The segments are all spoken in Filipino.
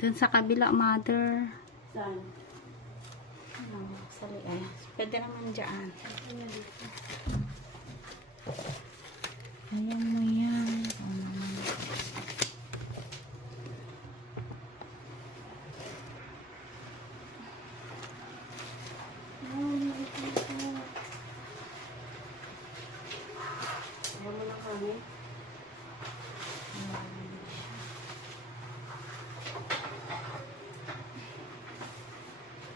Dun sa kabila, mother. Saan? Sali, ay. Pwede naman dyan. Ayan mo yan. Ano mo lang kami?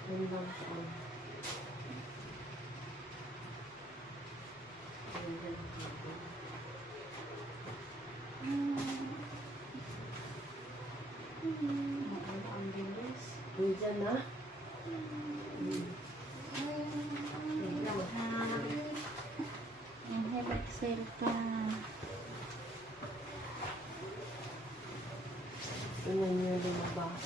Ano lang sa ano? Ang bilis. Diyan na? Inhale, exhale ka. Tingnan niyo lumabas.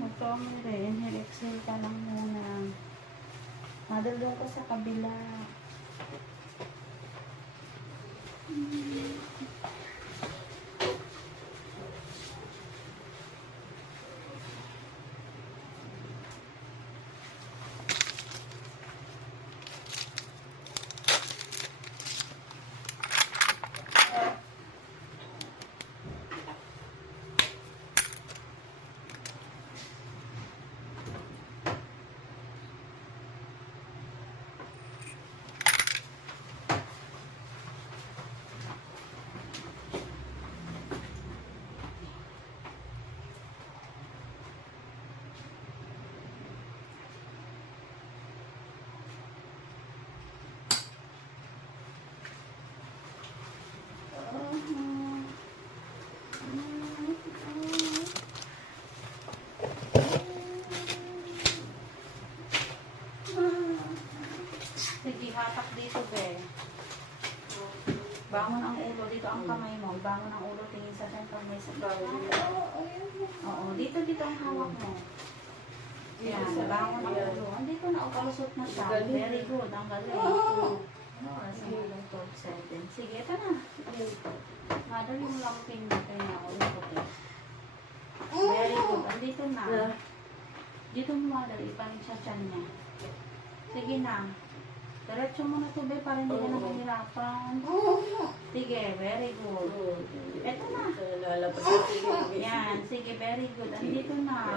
Magkamali. Inhale, exhale ka lang muna. Madulong ko sa kabila. Sige, hatak dito, be. Bangon ang ulo. Dito ang kamay mo. Bangon ang ulo. Tingin sa center. May sa gawin. Oo, dito ang hawak mo. Yan, bangon ang ulo. Andito na, upalusot na siya. Very good. Ang galing. Nasa ulang 12 Sige, ito na. Mother, yung lang pin mo. Kaya ako yung very good. Andito na. Dito mo, mother. Ipanin siya tiyan niya. Sige na. Diretso mo na ito, be, para hindi ka na mahirapan. Sige, very good. Ito na. Lalabas. Yan, sige, very good. Andito na.